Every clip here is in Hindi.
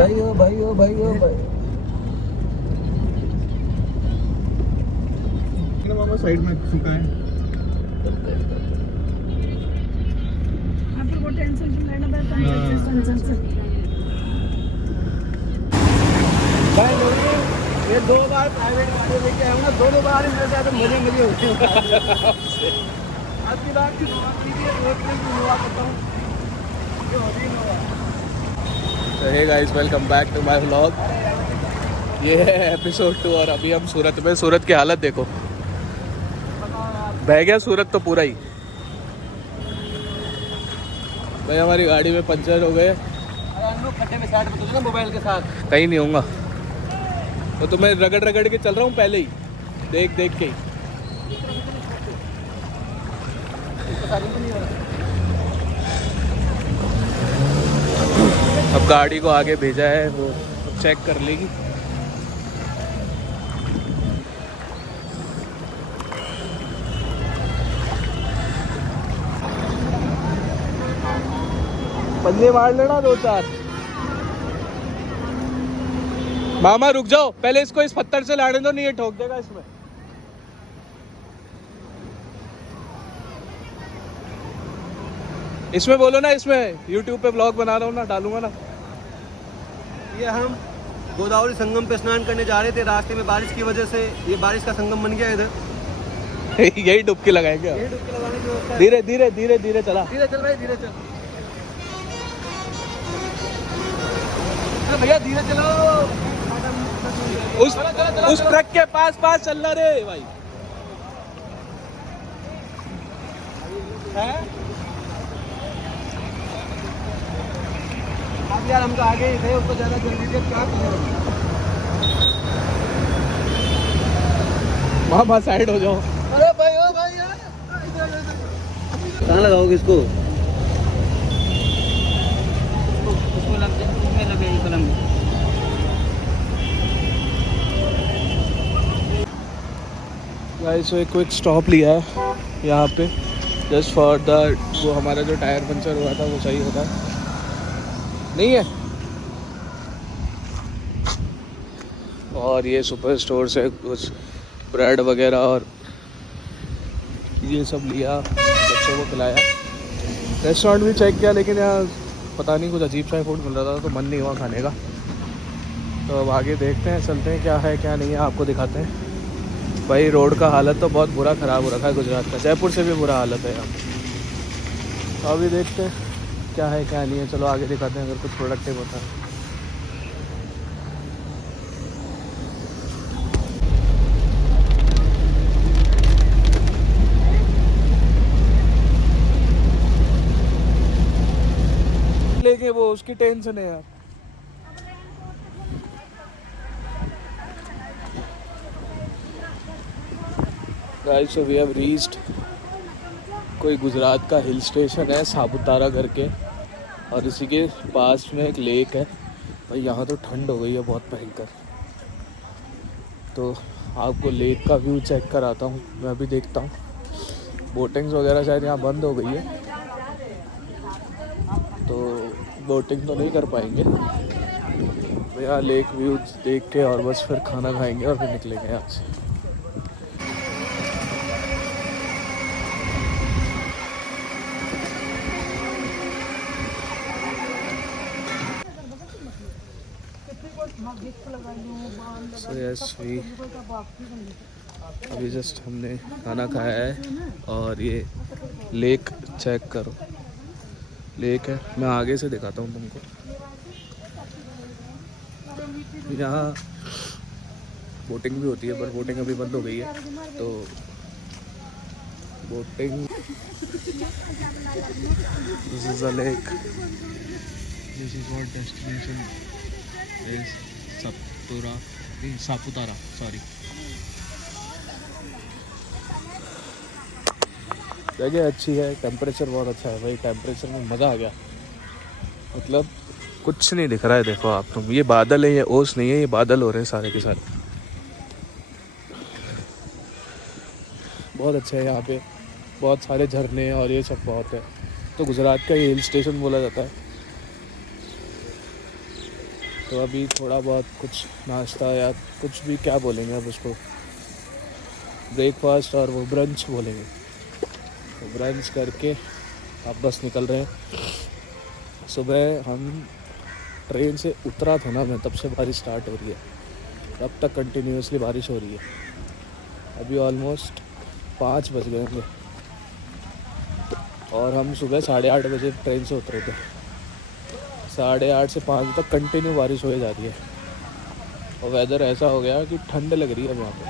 भाई ओ भाई ओ भाई ओ भाई। मामा साइड में सूखा है। आपको टेंशन क्यों लेना पड़ता है? भाई ये 2 बार प्राइवेट गाड़ी लेके आया हूँ ना, दोनों बार ही मेरे साथ मजे होते हैं। आपकी बात की दुआ कीजिए, एक दिन की दुआ करता हूँ। ये हो रही है। Hey guys, welcome back to my vlog. ये है एपिसोड 2 और अभी हम सूरत में। सूरत की हालत देखो, बह गया सूरत तो पूरा ही। भाई हमारी गाड़ी में पंचर हो गए। अरे हम लोग खड्डे में साइड पे तुझे ना मोबाइल के साथ। कहीं नहीं होऊंगा तो तुम्हें रगड़ रगड़ के चल रहा हूँ पहले ही, देख देख के ही। अब गाड़ी को आगे भेजा है, वो चेक कर लेगी। बंदे मार लेना 2-4। मामा रुक जाओ, पहले इसको इस पत्थर से लाने दो, नहीं ये ठोक देगा इसमें। इसमें बोलो ना, इसमें YouTube पे ब्लॉग बना रहा हूँ ना, डालूंगा ना। ये हम गोदावरी संगम पे स्नान करने जा रहे थे, रास्ते में बारिश की वजह से ये बारिश का संगम बन गया इधर। यही डुबकी लगाएंगे। ये डुबकी लगाने की व्यवस्था है। धीरे धीरे धीरे धीरे चला। धीरे चल भाई, धीरे चल। अरे भैया धीरे चलो। उस ट्रक के पास चलना रे भाई। है अब यार हम तो आगे ही थे, उसको ज्यादा जल्दी से क्या किया। मामा साइड हो जाओ। अरे भाई ओ भाई यार, कहाँ लगाओगे इसको? उसको लग जाए, उसमें लगे इसको लग। गाइस, एक क्विक स्टॉप लिया है यहाँ पे, जस्ट फॉर द वो हमारा जो टायर पंचर हुआ था वो सही होता नहीं है। और ये सुपर स्टोर से कुछ ब्रेड वगैरह और ये सब लिया, बच्चों को खिलाया। रेस्टोरेंट भी चेक किया, लेकिन यार पता नहीं कुछ अजीब सा फूड मिल रहा था तो मन नहीं हुआ खाने का। तो अब आगे देखते हैं, चलते हैं, क्या है क्या नहीं है आपको दिखाते हैं। भाई रोड का हालत तो बहुत बुरा ख़राब हो रखा है गुजरात का, जयपुर से भी बुरा हालत है यहाँ। तो अभी देखते हैं क्या है क्या नहीं है, चलो आगे दिखाते हैं अगर कुछ प्रोडक्टिव होता है। लेके वो उसकी टेंशन है यार। Guys, so we have reached कोई गुजरात का हिल स्टेशन है सापुतारा करके, और इसी के पास में एक लेक है। भाई यहाँ तो ठंड हो गई है बहुत भयंकर। तो आपको लेक का व्यू चेक कराता हूँ, मैं अभी देखता हूँ। बोटिंग्स वगैरह शायद यहाँ बंद हो गई है, तो बोटिंग तो नहीं कर पाएंगे। तो यहाँ लेक व्यू देख के और बस फिर खाना खाएंगे और फिर निकलेंगे यहाँ से। So yes, अभी जस्ट हमने खाना खाया है और ये लेक चेक करो। लेक है, मैं आगे से दिखाता हूँ तुमको। यहाँ बोटिंग भी होती है, पर बोटिंग अभी बंद हो गई है। तो boating, this is a lake, this is what destination is Saputara, sorry. जगह अच्छी है, टेम्परेचर बहुत अच्छा है भाई। टेम्परेचर में मज़ा आ गया, मतलब कुछ नहीं दिख रहा है। देखो आप तुम, ये बादल है, ये ओस नहीं है, ये बादल हो रहे हैं सारे के सारे। बहुत अच्छा है यहाँ पे, बहुत सारे झरने और ये सब बहुत है। तो गुजरात का ये हिल स्टेशन बोला जाता है। तो अभी थोड़ा बहुत कुछ नाश्ता या कुछ भी क्या बोलेंगे अब उसको, ब्रेकफास्ट और वो ब्रंच बोलेंगे, तो ब्रंच करके अब बस निकल रहे हैं। सुबह हम ट्रेन से उतरा था ना मैं, तब से बारिश स्टार्ट हो रही है, तब तक कंटिन्यूसली बारिश हो रही है। अभी ऑलमोस्ट 5 बज गए होंगे और हम सुबह 8:30 बजे ट्रेन से उतरे थे। 8:30 से 5 तक कंटिन्यू बारिश हो जा रही है और वेदर ऐसा हो गया कि ठंड लग रही है अब यहाँ पे।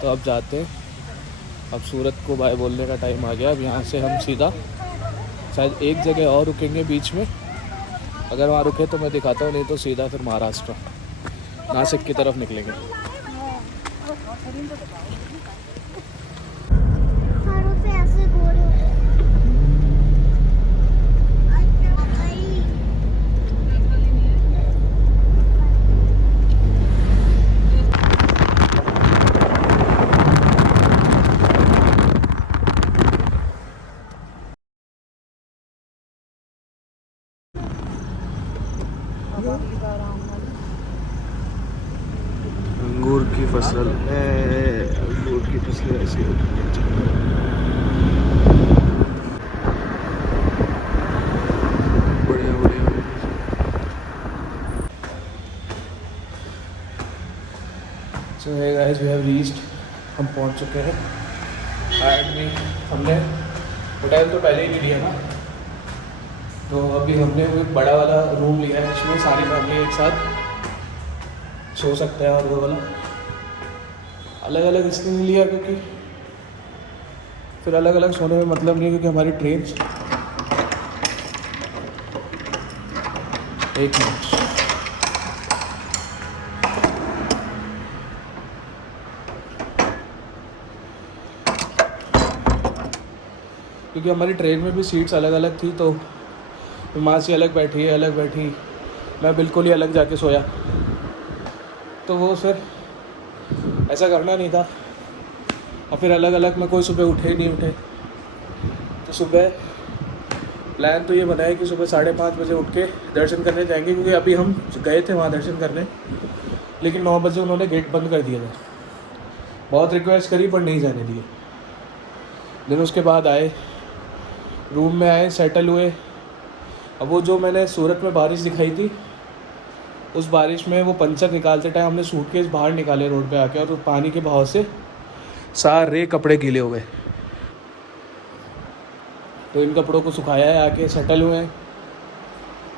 तो अब जाते हैं, अब सूरत को बाय बोलने का टाइम आ गया। अब यहाँ से हम सीधा शायद एक जगह और रुकेंगे बीच में, अगर वहाँ रुके तो मैं दिखाता हूँ, नहीं तो सीधा फिर महाराष्ट्र नासिक की तरफ निकलेंगे। अंगूर की फसल है, अंगूर की फसलें ऐसी होती हैं। बढ़िया बढ़िया। So hey guys, we have reached, हम पहुंच चुके हैं। एंड हमने होटल तो पहले ही नहीं लिया ना, तो अभी हमने वो एक बड़ा वाला रूम लिया है जिसमें सारी फैमिली एक साथ सो सकते हैं। और वो वाला अलग अलग इसलिए नहीं लिया क्योंकि फिर अलग अलग सोने में मतलब नहीं, क्योंकि हमारी ट्रेन एक मिनट क्योंकि हमारी ट्रेन में भी सीट्स अलग अलग थी, तो माँ से अलग बैठी, मैं बिल्कुल ही अलग जाके सोया। तो वो फिर ऐसा करना नहीं था, और फिर अलग अलग में कोई सुबह उठे ही नहीं उठे। तो सुबह प्लान तो ये बना है कि सुबह 5:30 बजे उठ के दर्शन करने जाएंगे, क्योंकि अभी हम गए थे वहाँ दर्शन करने, लेकिन 9 बजे उन्होंने गेट बंद कर दिया था। बहुत रिक्वेस्ट करी पर नहीं जाने दिए। दिन उसके बाद आए, रूम में आए, सेटल हुए। अब वो जो मैंने सूरत में बारिश दिखाई थी, उस बारिश में वो पंचर निकालते टाइम हमने सूटकेस बाहर निकाले रोड पे आके, और उस पानी के बहाव से सारे कपड़े गीले हो गए। तो इन कपड़ों को सुखाया है, आके सेटल हुए हैं।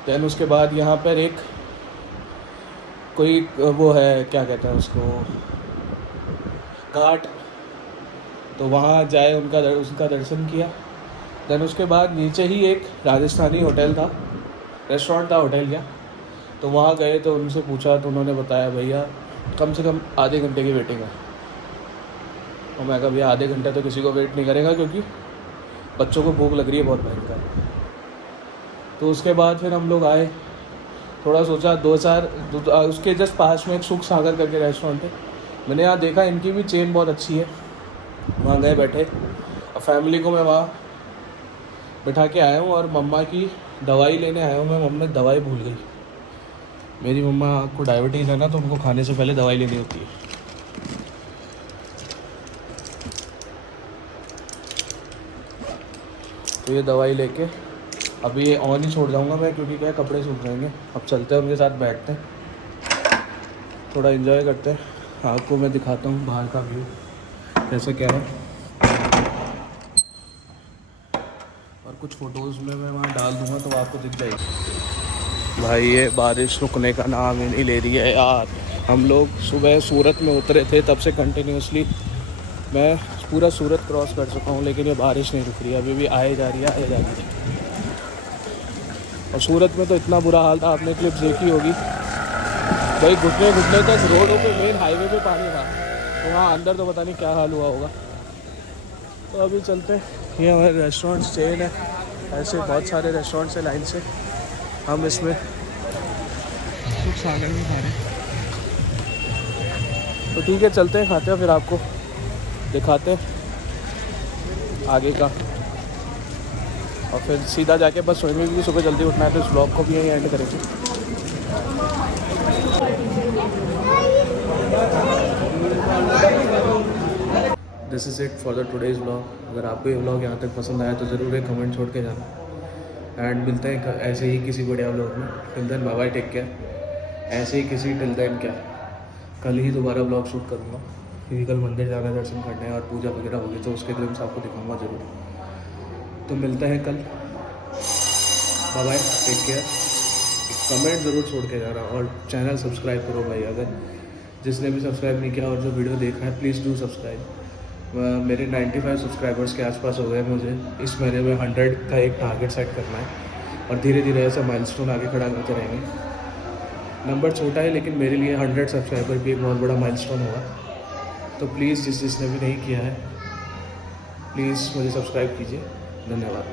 दैन उसके बाद यहाँ पर एक कोई वो है, क्या कहते हैं उसको, घाट, तो वहाँ जाए, उसका दर्शन किया। दैन उसके बाद नीचे ही एक राजस्थानी होटल था, रेस्टोरेंट था, होटल क्या, तो वहाँ गए। तो उनसे पूछा तो उन्होंने बताया भैया कम से कम आधे घंटे की वेटिंग है। और मैं कहा भैया आधे घंटे तो किसी को वेट नहीं करेगा, क्योंकि बच्चों को भूख लग रही है बहुत भयंकर। तो उसके बाद फिर हम लोग आए, थोड़ा सोचा 2-4 उसके जस्ट पास में एक सुख सागर करके रेस्टोरेंट है, मैंने यहाँ देखा इनकी भी चेन बहुत अच्छी है। वहाँ गए, बैठे, और फैमिली को मैं वहाँ बिठा के आया हूँ, और मम्मा की दवाई लेने आया हूँ मैं। मम्मा दवाई भूल गई। मेरी मम्मा को डायबिटीज़ है ना, तो उनको खाने से पहले दवाई लेनी होती है। तो ये दवाई लेके अभी ये ऑन ही छोड़ जाऊंगा मैं, क्योंकि क्या कपड़े सूख जाएंगे। अब चलते हैं, उनके साथ बैठते हैं, थोड़ा एंजॉय करते हैं। आपको मैं दिखाता हूँ बाहर का व्यू कैसे क्या है, और कुछ फ़ोटोज़ में मैं वहाँ डाल दूँगा तो आपको दिख जाएगी। भाई ये बारिश रुकने का नाम ही नहीं ले रही है यार। हम लोग सुबह सूरत में उतरे थे, तब से कंटिन्यूसली मैं पूरा सूरत क्रॉस कर चुका हूँ, लेकिन ये बारिश नहीं रुक रही है, अभी भी आए जा रही है। और सूरत में तो इतना बुरा हाल था, आपने क्लिप्स देखी होगी भाई, घुटने तक रोडों पे, मेन हाईवे पे पानी था। तो वहाँ अंदर तो पता नहीं क्या हाल हुआ होगा। तो अभी चलते हैं, ये हमारे रेस्टोरेंट चेन है, ऐसे बहुत सारे रेस्टोरेंट्स हैं लाइन से। हम इसमें सुख सागर में खा रहे हैं, तो ठीक है चलते हैं, खाते हैं, फिर आपको दिखाते हैं आगे का। और फिर सीधा जाके बस सोएंगे क्योंकि सुबह जल्दी उठना है, तो इस ब्लॉग को भी यहीं एंड करेंगे। This is it for the today's blog. अगर आपको ये ब्लॉग यहाँ तक पसंद आया तो ज़रूर एक कमेंट छोड़ के जाना। एंड मिलते हैं ऐसे ही किसी बढ़िया ब्लॉग में। Till then bye bye, take care. ऐसे ही किसी टिल देन क्या, कल ही दोबारा ब्लॉग शूट करूँगा क्योंकि कल मंदिर जाना, दर्शन करने और पूजा वगैरह होगी, तो उसके ग्लिम्स आपको दिखाऊंगा ज़रूर। तो मिलते हैं कल, bye bye, take care. Comment ज़रूर छोड़ के जाना और चैनल सब्सक्राइब करो भाई, अगर जिसने भी सब्सक्राइब नहीं किया और जो वीडियो देखा है प्लीज़ डू सब्सक्राइब। मेरे 95 सब्सक्राइबर्स के आसपास हो गए। मुझे इस महीने में 100 का एक टारगेट सेट करना है और धीरे धीरे ऐसा माइलस्टोन आगे खड़ा करते रहेंगे। नंबर छोटा है लेकिन मेरे लिए 100 सब्सक्राइबर भी एक बहुत बड़ा माइलस्टोन होगा। तो प्लीज़ जिसने भी नहीं किया है प्लीज़ मुझे सब्सक्राइब कीजिए। धन्यवाद।